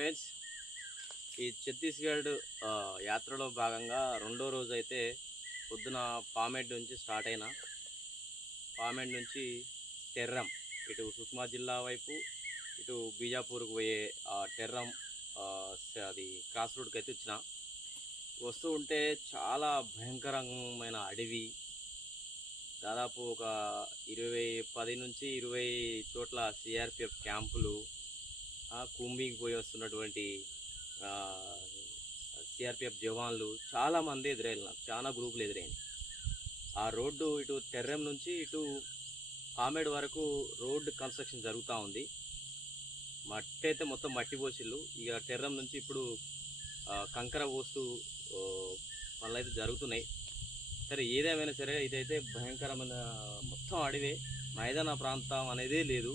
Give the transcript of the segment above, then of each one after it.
Friends ఈ ఛత్తీస్గఢ్ యాత్రలో భాగంగా రెండో రోజు అయితే పొద్దున పామెడ్ నుంచి స్టార్ట్ అయిన పామెడ్ నుంచి టెర్రం ఇటు సుక్మా జిల్లా వైపు ఇటు బీజాపూర్కు పోయే ఆ టెర్రం అది క్రాస్ రోడ్కి అయితే వచ్చిన. వస్తూ ఉంటే చాలా భయంకరమైన అడవి. దాదాపు ఒక ఇరవై పది నుంచి ఇరవై చోట్ల సిఆర్పిఎఫ్ క్యాంపులు. ఆ, కుంబింగ్ పోయి వస్తున్నటువంటి సిఆర్పిఎఫ్ జవాన్లు చాలామంది ఎదురయ్యారు నాకు చాలా గ్రూపులు ఎదురైంది ఆ రోడ్డు ఇటు టెర్రం నుంచి ఇటు కామెడ్ వరకు రోడ్డు కన్స్ట్రక్షన్ జరుగుతూ ఉంది. మట్టి అయితే మొత్తం మట్టి పోసిళ్ళు ఇక టెర్రం నుంచి ఇప్పుడు కంకర పోస్తూ ఓ, పనులు అయితే జరుగుతున్నాయి. సరే ఏదేమైనా సరే ఇదైతే భయంకరమైన మొత్తం అడివే. మైదాన ప్రాంతం అనేదే లేదు.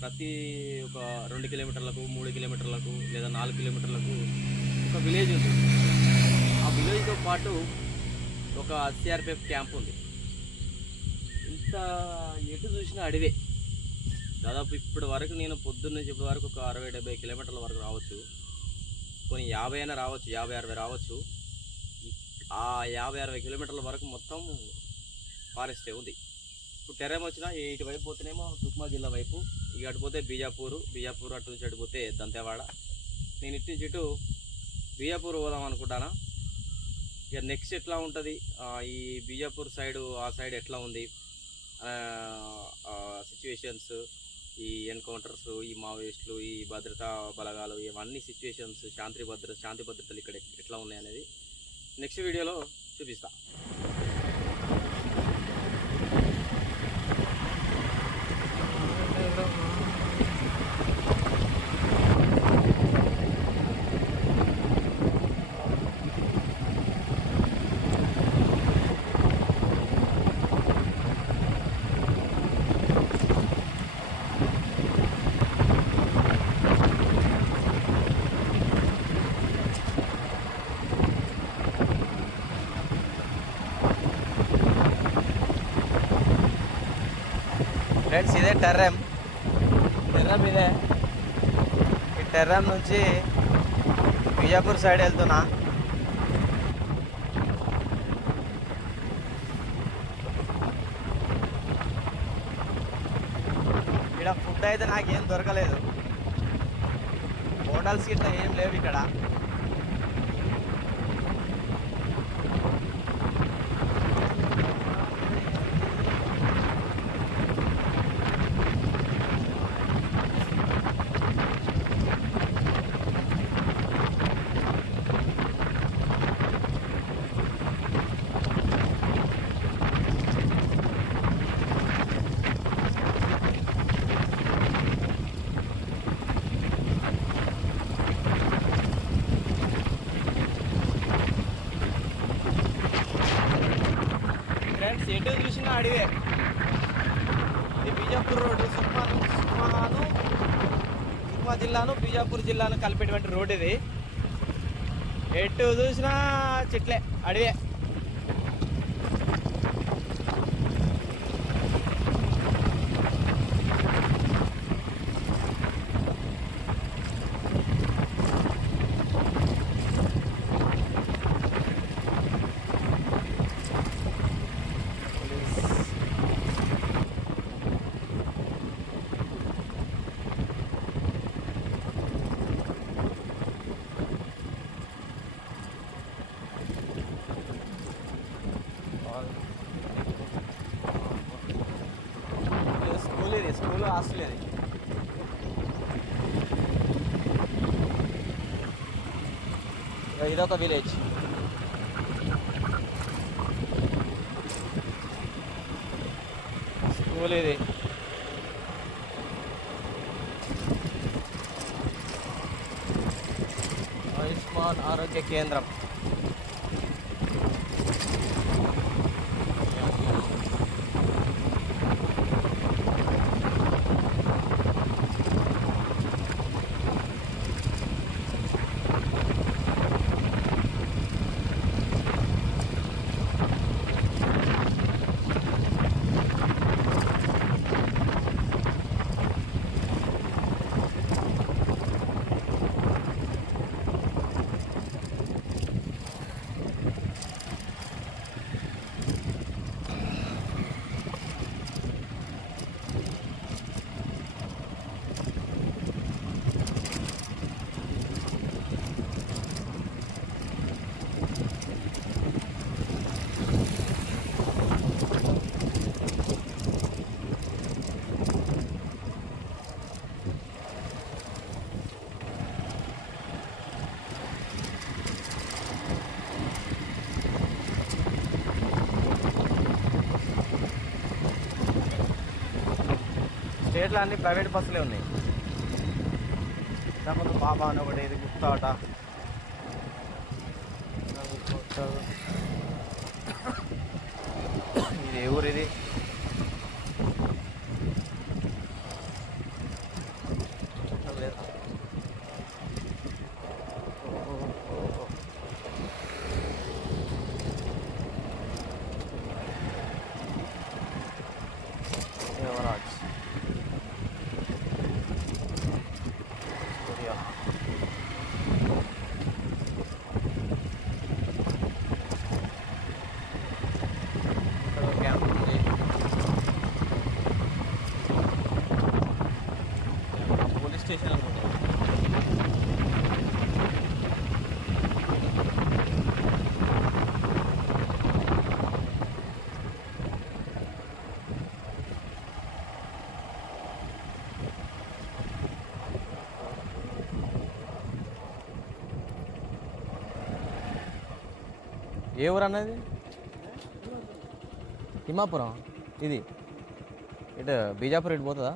ప్రతి ఒక రెండు కిలోమీటర్లకు మూడు కిలోమీటర్లకు లేదా నాలుగు కిలోమీటర్లకు ఒక విలేజ్ ఉంది. ఆ విలేజ్తో పాటు ఒక సిఆర్పిఎఫ్ క్యాంప్ ఉంది. ఇంత ఎటు చూసినా అడవే. దాదాపు ఇప్పటి వరకు నేను పొద్దున్న ఇప్పటి వరకు ఒక అరవై డెబ్బై కిలోమీటర్ల వరకు రావచ్చు. కొన్ని యాభై అయినా రావచ్చు యాభై అరవై రావచ్చు. ఆ యాభై అరవై కిలోమీటర్ల వరకు మొత్తం ఫారెస్టే ఉంది. ఇప్పుడు టెర్రం వచ్చినా ఇటు వైపు పోతేనేమో సుక్మా జిల్లా వైపు ఇక అటు పోతే బీజాపూర్ బీజాపూర్ అటు నుంచి అటు పోతే దంతేవాడ. నేను ఇటు నుంచి ఇటు బీజాపూర్ పోదాం అనుకుంటానా? ఇక నెక్స్ట్ ఎట్లా ఉంటుంది? ఈ బీజాపూర్ సైడ్ ఆ సైడ్ ఎట్లా ఉంది? సిచ్యువేషన్స్ ఈ ఎన్కౌంటర్స్ ఈ మావోయిస్టులు ఈ భద్రతా బలగాలు ఇవన్నీ సిచ్యువేషన్స్ శాంతి భద్రత శాంతి భద్రతలు ఇక్కడ ఎట్లా ఉన్నాయి అనేది నెక్స్ట్ వీడియోలో చూపిస్తా. ఫ్రెండ్స్ ఇదే టెర్రం టెర్రం ఇదే. ఈ టెర్రం నుంచి బిజాపూర్ సైడ్ వెళ్తున్నా. ఇక్కడ ఫుడ్ అయితే నాకేం దొరకలేదు. హోటల్స్ ఇట్లా ఏం లేవు ఇక్కడ ఫ్రెండ్స్ ఎటు చూసినా అడివే ఇది బీజాపూర్ రోడ్డు సుక్మా సుక్మాను సుక్మా జిల్లాను బీజాపూర్ జిల్లాను కలిపేటువంటి రోడ్ ఇది. ఎటు చూసినా చెట్లే అడివే ఇది స్కూల్ ఇది స్కూల్ హాస్టల్ ఇది ఇదొక విలేజ్ స్కూల్ ఇది. ఆయుష్మాన్ ఆరోగ్య కేంద్రం. గేట్లు అన్ని ప్రైవేట్ బస్సులే ఉన్నాయి. లేకపోతే బాబా అని ఒకటి ఇది గుర్తాట ఇది ఏ ఊరు ఇది లేదు. యువరాజ్ కొరియా ఇక్కడ ఒక క్యాంప్ ఉంది పోలీస్ స్టేషన్ అనుకుంటా ఏ ఊరు అన్నది? తిమ్మాపురం ఇది. ఇటు బీజాపూర్ ఇటు పోతుందా?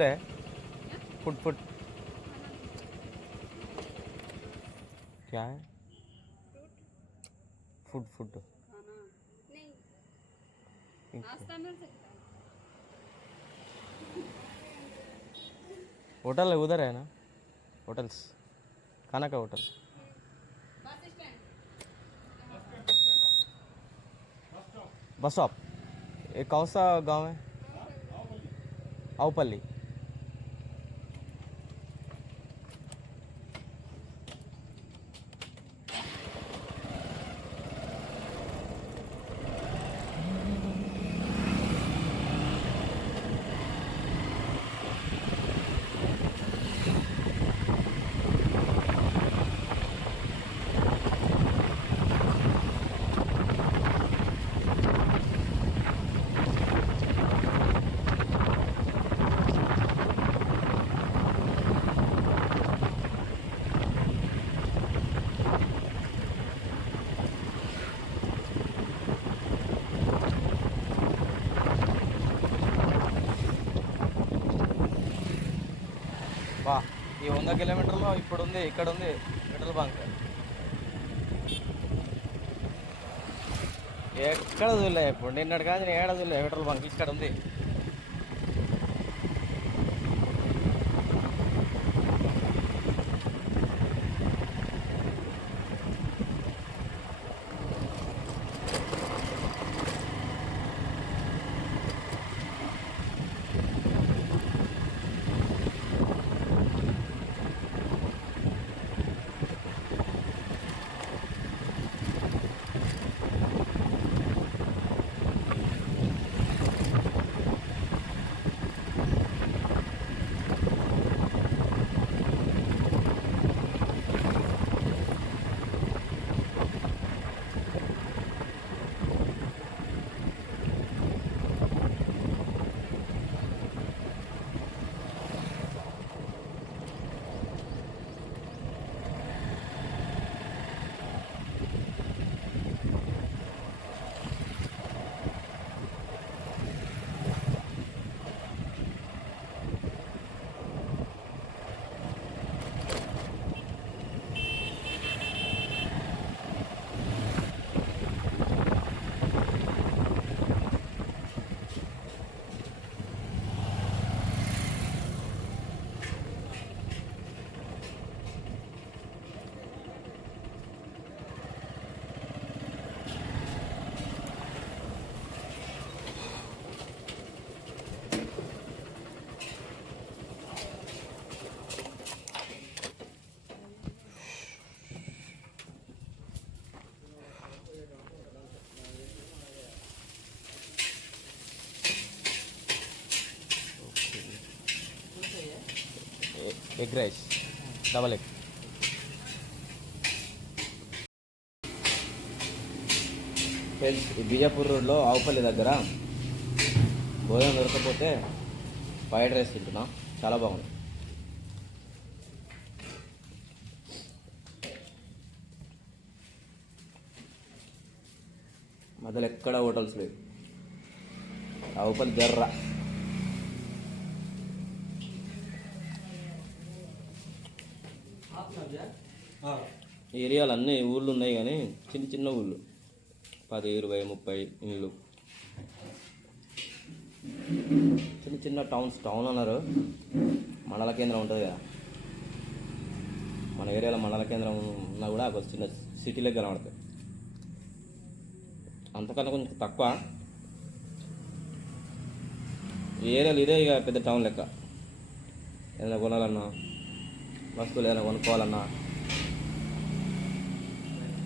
फुट है। Foot foot. क्या है? Foot foot. होटल है उधर है ना? होटल्स। खाना का होटल। Bus stop. ये कौन सा गाँव है? आवपल्ली ఈ వంద కిలోమీటర్లో ఇప్పుడు ఉంది ఇక్కడ ఉంది పెట్రోల్ బంక్. ఎక్కడ చూడలే ఇప్పుడు నిన్నటి కాదు నేను ఏడ చూడలే పెట్రోల్ బంక్ ఇక్కడ ఉంది egg rice double egg friends ఈ బిజాపూర్ రోడ్లో ఆవుపల్లి దగ్గర భోజనం దొరకకపోతే ఫ్రైడ్ రైస్ తింటున్నా. చాలా బాగుంది. మధ్యలో ఎక్కడ హోటల్స్ లేవు. ఆవుపల్లి జర్ర ఏరియాలో అన్ని ఊళ్ళు ఉన్నాయి కానీ చిన్న చిన్న ఊళ్ళు. పది ఇరవై ముప్పై ఇళ్ళు. చిన్న చిన్న టౌన్స్ టౌన్ అన్నారు. మండల కేంద్రం ఉంటుంది కదా. మన ఏరియాలో మండల కేంద్రం ఉన్నా కూడా ఒక చిన్న సిటీలో కనబడతాయి. అంతకన్నా కొంచెం తక్కువ. ఈ ఏరియాలో ఇదే ఇక పెద్ద టౌన్ లెక్క. ఏదైనా కొనాలన్నా. వస్తువులు ఏదైనా కొనుక్కోవాలన్నా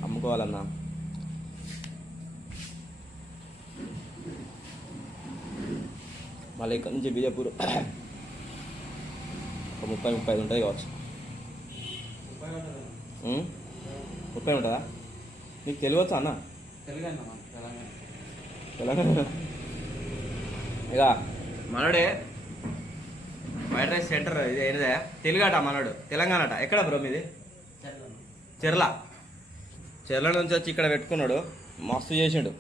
అమ్ముకోవాలన్నా. మళ్ళీ ఇక్కడ నుంచి బీజాపూర్ ఒక ముప్పై ముప్పై ఐదు ఉంటుంది కావచ్చు? ముప్పై ఉంటుందా? నీకు తెలియవచ్చా అన్న? తెలంగాణ? ఇక మనోడే ఫ్రైడ్ రైస్ సెంటర్ ఇది ఏదే తెలుగాట మనోడు. తెలంగాణట. ఎక్కడ బ్రో మీది? చెర్ల. చెర్ల నుంచి వచ్చి ఇక్కడ పెట్టుకున్నాడు. మస్తు చేసిండు.